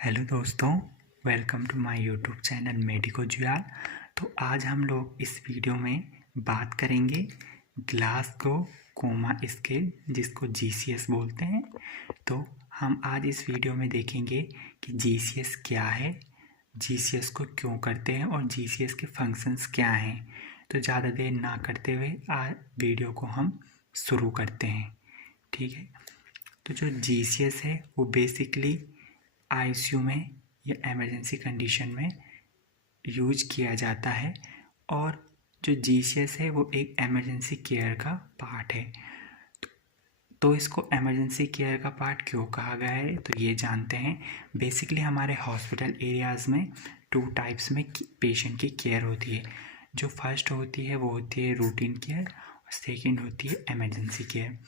Hello दोस्तों, welcome to my YouTube channel medico Juyal. तो आज हम लोग इस वीडियो में बात करेंगे ग्लासगो कोमा स्केल, जिसको जीसीएस बोलते हैं। तो हम आज इस वीडियो में देखेंगे कि जीसीएस क्या है, जीसीएस को क्यों करते हैं और जीसीएस के फंक्शंस क्या हैं। तो ज़्यादा देर ना करते हुए आज वीडियो को हम शुरू करते हैं। ठीक है। तो जो जीसीएस है वो बेसिकली आईसीयू में या इमरजेंसी कंडीशन में यूज किया जाता है, और जो जीसीएस है वो एक इमरजेंसी केयर का पार्ट है। तो इसको इमरजेंसी केयर का पार्ट क्यों कहा गया है, तो ये जानते हैं। बेसिकली हमारे हॉस्पिटल एरियाज़ में 2 टाइप्स में पेशेंट की केयर होती है। जो फर्स्ट होती है वो होती है रूटीन केयर, और सेकेंड होती है इमरजेंसी केयर।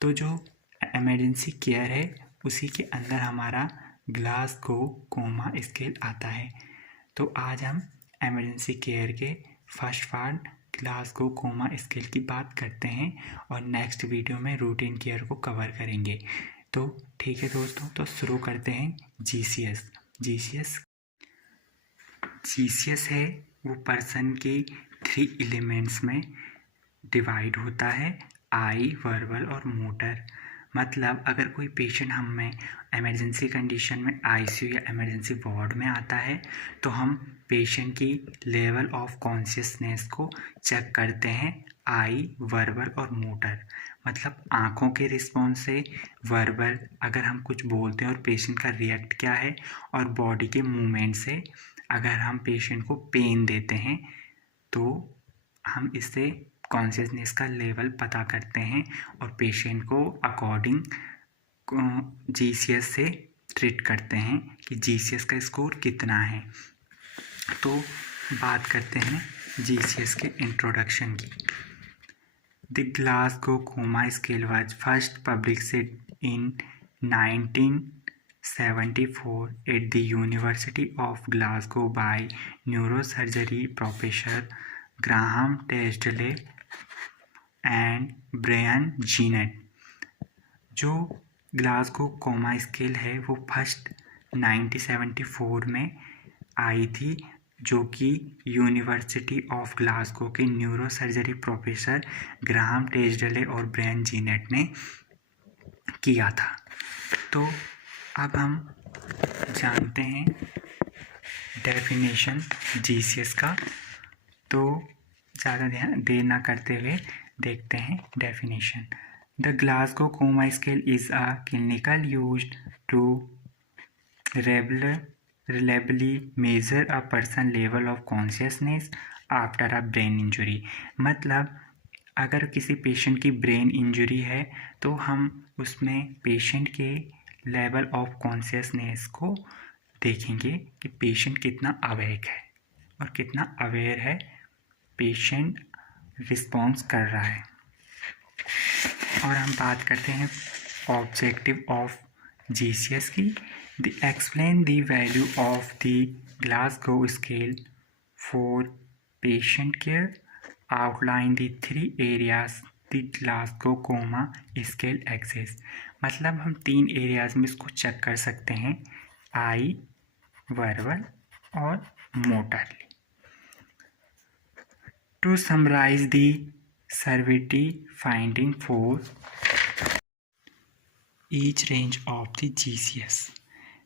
तो जो इमरजेंसी केयर है उसी के अंदर हमारा ग्लासगो कोमा स्केल आता है। तो आज हम इमरजेंसी केयर के first part Glasgow coma scale की बात करते हैं, और नेक्स्ट वीडियो में रूटीन केयर को कवर करेंगे। तो ठीक है दोस्तों, तो शुरू करते हैं। जीसीएस जीसीएस है वो पर्सन के 3 एलिमेंट्स में डिवाइड होता है, आई, वर्बल और मोटर। मतलब अगर कोई पेशेंट हमें इमरजेंसी कंडीशन में आईसीयू या इमरजेंसी वार्ड में आता है तो हम पेशेंट की लेवल ऑफ कॉन्शियसनेस को चेक करते हैं, आई, वर्बल और मोटर। मतलब आँखों के रिस्पॉन्स से, वर्बल अगर हम कुछ बोलते हैं और पेशेंट का रिएक्ट क्या है, और बॉडी के मूवमेंट से अगर हम पेशेंट को पेन देते हैं तो हम इससे कॉन्शियसनेस का लेवल पता करते हैं और पेशेंट को अकॉर्डिंग जीसीएस से ट्रीट करते हैं कि जीसीएस का स्कोर कितना है। तो बात करते हैं जीसीएस के इंट्रोडक्शन की। The Glasgow coma scale was first published in 1974 at the University of Glasgow by neurosurgery professor Graham Tesdale and Brian Jennett. जो ग्लासगो कोमा स्केल है वो फर्स्ट 1974 में आई थी, जो कि यूनिवर्सिटी ऑफ ग्लासगो के न्यूरोसर्जरी प्रोफेसर ग्राहम टेस्डले और Brian जीनेट ने किया था। तो अब हम जानते हैं डेफिनेशन जीसीएस का। तो ज़्यादा देर ना करते हुए देखते हैं definition. The Glasgow coma scale is a clinical used to reliably measure a person level of consciousness after a brain injury। मतलब अगर किसी पेशेंट की ब्रेन इंजरी है तो हम उसमें पेशेंट के लेवल ऑफ कॉन्शियसनेस को देखेंगे कि पेशेंट कितना अवेक है और कितना अवेयर है, पेशेंट रिस्पॉन्स कर रहा है। और हम बात करते हैं ऑब्जेक्टिव ऑफ जीसीएस की। The explain the value of the Glasgow scale for patient care, outline the 3 areas the Glasgow coma scale access. मतलब हम 3 एरियाज में इसको चेक कर सकते हैं, आई, वर्बल और motor. To summarise the severity finding for each range of the GCS.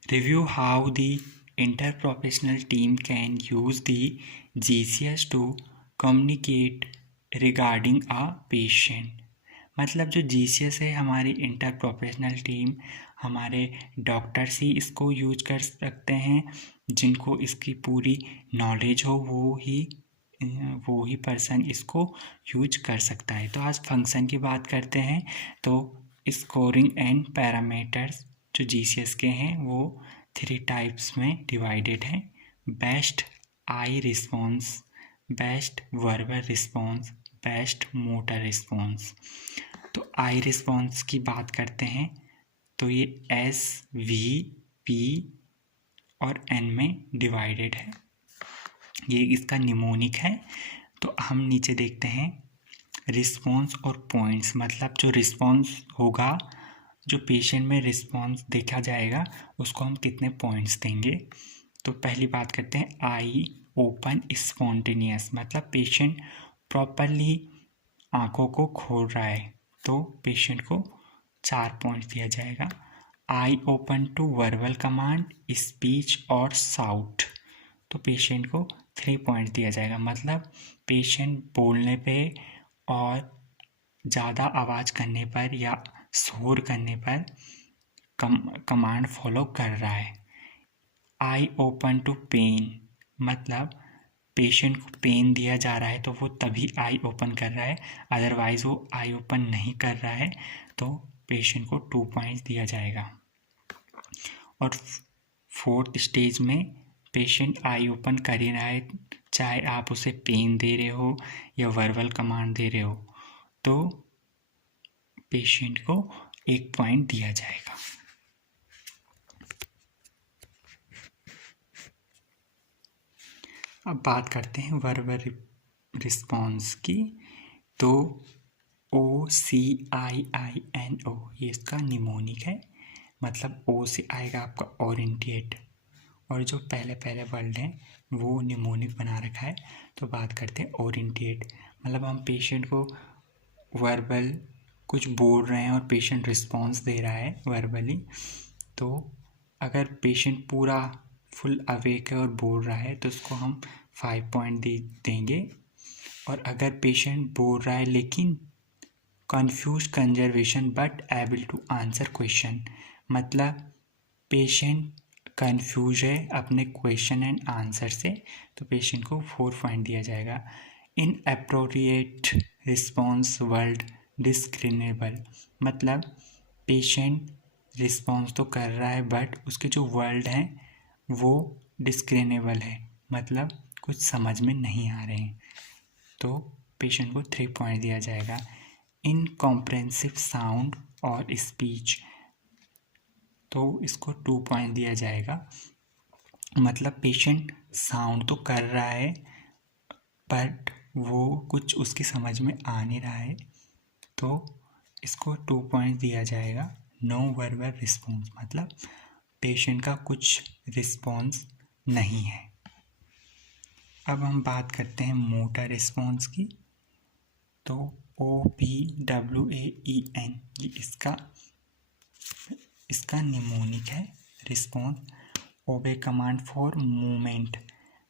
Review how the interprofessional team can use the GCS to communicate regarding a patient। मतलब जो GCS है हमारी इंटरप्रोफेशनल टीम, हमारे doctors ही इसको use कर सकते हैं, जिनको इसकी पूरी नॉलेज हो वो ही पर्सन इसको यूज कर सकता है। तो आज फंक्शन की बात करते हैं। तो स्कोरिंग एंड पैरामीटर्स जो जीसीएस के हैं वो 3 टाइप्स में डिवाइडेड हैं। Best I response, best verbal response, best motor response. तो आई रिस्पॉन्स की बात करते हैं तो ये एस, वी, पी और एन में डिवाइडेड है। ये इसका निमोनिक है। तो हम नीचे देखते हैं रिस्पॉन्स और पॉइंट्स। मतलब जो रिस्पॉन्स होगा जो पेशेंट में रिस्पॉन्स देखा जाएगा उसको हम कितने पॉइंट्स देंगे। तो पहली बात करते हैं आई ओपन स्पॉन्टेनियस, मतलब पेशेंट प्रॉपरली आँखों को खोल रहा है तो पेशेंट को 4 पॉइंट्स दिया जाएगा। Eye open to verbal command, speech और साउट, तो पेशेंट को 3 पॉइंट्स दिया जाएगा, मतलब पेशेंट बोलने पे और ज़्यादा आवाज़ करने पर या शोर करने पर कमांड फॉलो कर रहा है। आई ओपन टू पेन, मतलब पेशेंट को पेन दिया जा रहा है तो वो तभी आई ओपन कर रहा है, अदरवाइज़ वो आई ओपन नहीं कर रहा है तो पेशेंट को 2 पॉइंट्स दिया जाएगा। और 4th स्टेज में पेशेंट आई ओपन कर ही रहा है, चाहे आप उसे पेन दे रहे हो या वर्बल कमांड दे रहे हो, तो पेशेंट को 1 पॉइंट दिया जाएगा। अब बात करते हैं वर्बल रिस्पॉन्स की। तो OCIINO ये इसका निमोनिक है, मतलब ओ से आएगा आपका ओरिएंटेट, और जो पहले पहले वर्ड हैं वो निमोनिक बना रखा है। तो बात करते हैं ओरिएंटेट, मतलब हम पेशेंट को वर्बल कुछ बोल रहे हैं और पेशेंट रिस्पॉन्स दे रहा है वर्बली, तो अगर पेशेंट पूरा फुल अवेक है और बोल रहा है तो उसको हम 5 पॉइंट देंगे। और अगर पेशेंट बोल रहा है लेकिन confuse conversation but able to answer question, मतलब पेशेंट कन्फ्यूज है अपने क्वेश्चन एंड आंसर से, तो पेशेंट को 4 पॉइंट दिया जाएगा। इन अप्रोप्रिएट रिस्पॉन्स वर्ड डिस्क्रिमिनेबल, मतलब पेशेंट रिस्पॉन्स तो कर रहा है बट उसके जो वर्ड हैं वो डिस्क्रिमिनेबल है, मतलब कुछ समझ में नहीं आ रहे हैं, तो पेशेंट को 3 पॉइंट दिया जाएगा। इनकॉम्प्रेहेंसिव साउंड और स्पीच, तो इसको 2 पॉइंट दिया जाएगा, मतलब पेशेंट साउंड तो कर रहा है बट वो कुछ उसकी समझ में आ नहीं रहा है, तो इसको 2 पॉइंट दिया जाएगा। नो वर्बल रिस्पॉन्स, मतलब पेशेंट का कुछ रिस्पॉन्स नहीं है। अब हम बात करते हैं मोटर रिस्पॉन्स की। तो OPWAEN ये इसका निमोनिक है रिस्पॉन्स। ओबे कमांड फॉर मूवमेंट,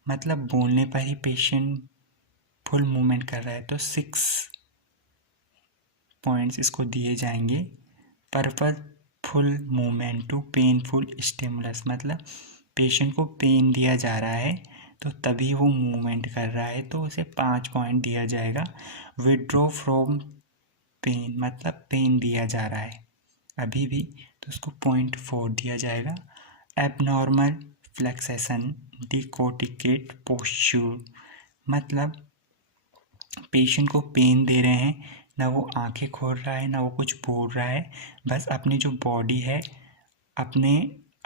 मतलब बोलने पर ही पेशेंट फुल मूवमेंट कर रहा है तो 6 पॉइंट्स इसको दिए जाएंगे। Purposeful movement to painful stimulus, मतलब पेशेंट को पेन दिया जा रहा है तो तभी वो मूवमेंट कर रहा है तो उसे 5 पॉइंट दिया जाएगा। विड्रॉ फ्रॉम पेन, मतलब पेन दिया जा रहा है अभी भी, तो उसको 0.4 दिया जाएगा। एबनॉर्मल फ्लेक्सेशन डिकोटिकेट पोस्चर, मतलब पेशेंट को पेन दे रहे हैं, ना वो आंखें खोल रहा है ना वो कुछ बोल रहा है, बस अपनी जो बॉडी है अपने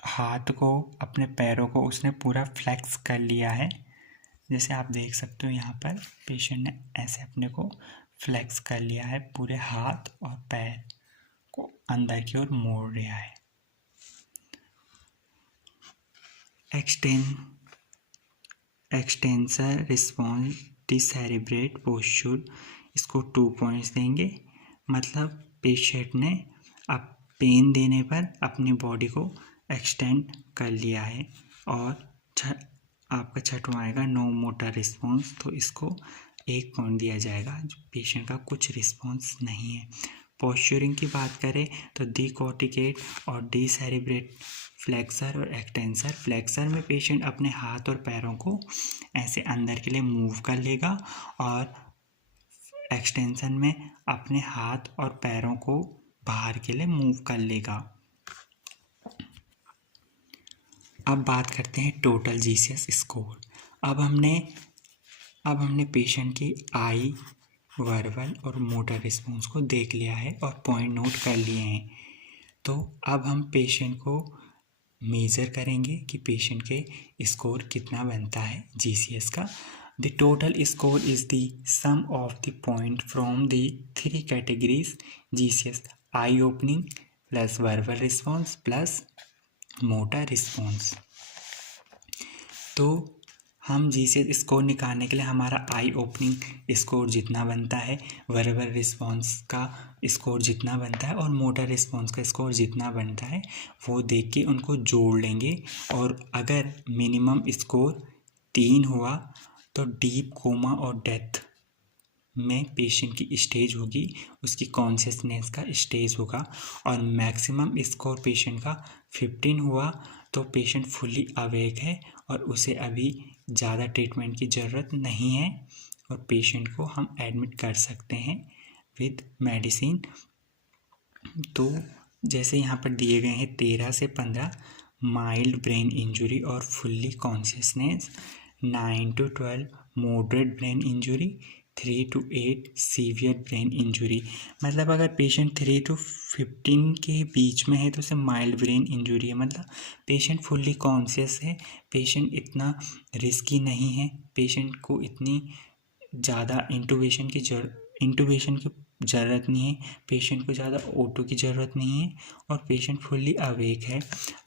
हाथ को अपने पैरों को उसने पूरा फ्लेक्स कर लिया है, जैसे आप देख सकते हो यहाँ पर पेशेंट ने ऐसे अपने को फ्लेक्स कर लिया है, पूरे हाथ और पैर को अंदर की ओर मोड़ लिया है। एक्सटेंसर रिस्पॉन्स डिसेरेब्रेट पोस्चर, इसको 2 पॉइंट्स देंगे, मतलब पेशेंट ने अब पेन देने पर अपनी बॉडी को एक्सटेंड कर लिया है। और आपका 6वां आएगा नो मोटर रिस्पॉन्स, तो इसको 1 पॉइंट दिया जाएगा, पेशेंट का कुछ रिस्पॉन्स नहीं है। पोस्चरिंग की बात करें तो डिकोटिकेट और डिसेरेब्रेट फ्लेक्सर और एक्सटेंसर। फ्लेक्सर में पेशेंट अपने हाथ और पैरों को ऐसे अंदर के लिए मूव कर लेगा और एक्सटेंशन में अपने हाथ और पैरों को बाहर के लिए मूव कर लेगा। अब बात करते हैं टोटल जीसीएस स्कोर। अब हमने पेशेंट की आई, वर्बल और मोटर रिस्पॉन्स को देख लिया है और पॉइंट नोट कर लिए हैं, तो अब हम पेशेंट को मेज़र करेंगे कि पेशेंट के स्कोर कितना बनता है जीसीएस का। The total score is the sum of the point from the 3 categories GCS: eye opening, plus verbal response plus motor response. तो हम जीसीएस स्कोर निकालने के लिए हमारा आई ओपनिंग स्कोर जितना बनता है, वर्बल रिस्पॉन्स का स्कोर जितना बनता है और मोटर रिस्पॉन्स का स्कोर जितना बनता है, वो देख के उनको जोड़ लेंगे। और अगर मिनिमम स्कोर 3 हुआ तो डीप कोमा और डेथ में पेशेंट की स्टेज होगी, उसकी कॉन्शियसनेस का स्टेज होगा। और मैक्सिमम स्कोर पेशेंट का 15 हुआ तो पेशेंट फुल्ली अवेक है और उसे अभी ज़्यादा ट्रीटमेंट की ज़रूरत नहीं है और पेशेंट को हम एडमिट कर सकते हैं विद मेडिसिन। तो जैसे यहाँ पर दिए गए हैं 13 से 15 माइल्ड ब्रेन इंजरी और fully consciousness, 9 to 12 moderate brain injury, 3 to 8 severe brain injury. मतलब अगर पेशेंट 3 to 15 के बीच में है तो उसे माइल्ड ब्रेन इंजरी है, मतलब पेशेंट फुल्ली कॉन्शियस है, पेशेंट इतना रिस्की नहीं है, पेशेंट को इतनी ज़्यादा इंटूबेशन की ज़रूरत नहीं है, पेशेंट को ज़्यादा O2 की ज़रूरत नहीं है और पेशेंट फुल्ली अवेक है।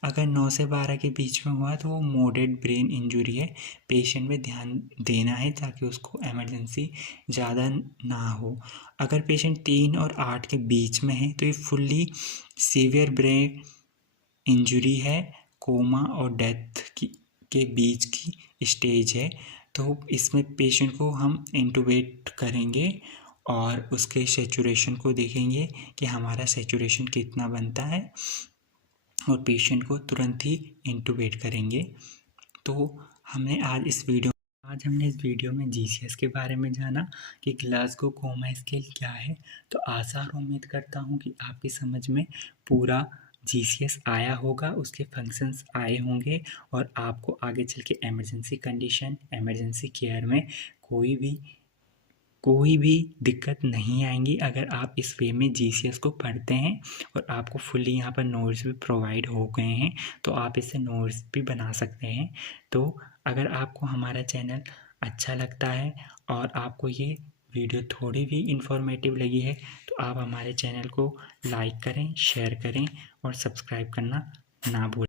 अगर 9 से 12 के बीच में हुआ तो वो मॉडरेट ब्रेन इंजरी है, पेशेंट में ध्यान देना है ताकि उसको इमरजेंसी ज़्यादा ना हो। अगर पेशेंट 3 और 8 के बीच में है तो ये फुल्ली सीवियर ब्रेन इंजरी है, कोमा और डेथ के बीच की स्टेज है। तो इसमें पेशेंट को हम इंटूबेट करेंगे और उसके सैचुरेशन को देखेंगे कि हमारा सैचुरेशन कितना बनता है और पेशेंट को तुरंत ही इंटूबेट करेंगे। तो हमने आज इस वीडियो में जीसीएस के बारे में जाना कि ग्लासगो कोमा स्केल क्या है। तो आशा और उम्मीद करता हूँ कि आपकी समझ में पूरा जीसीएस आया होगा, उसके फंक्शंस आए होंगे और आपको आगे चल के इमरजेंसी कंडीशन, इमरजेंसी केयर में कोई भी दिक्कत नहीं आएंगी अगर आप इस वे में जीसीएस को पढ़ते हैं। और आपको फुल्ली यहाँ पर नोट्स भी प्रोवाइड हो गए हैं तो आप इससे नोट्स भी बना सकते हैं। तो अगर आपको हमारा चैनल अच्छा लगता है और आपको ये वीडियो थोड़ी भी इंफॉर्मेटिव लगी है तो आप हमारे चैनल को लाइक करें, शेयर करें और सब्सक्राइब करना ना भूलें।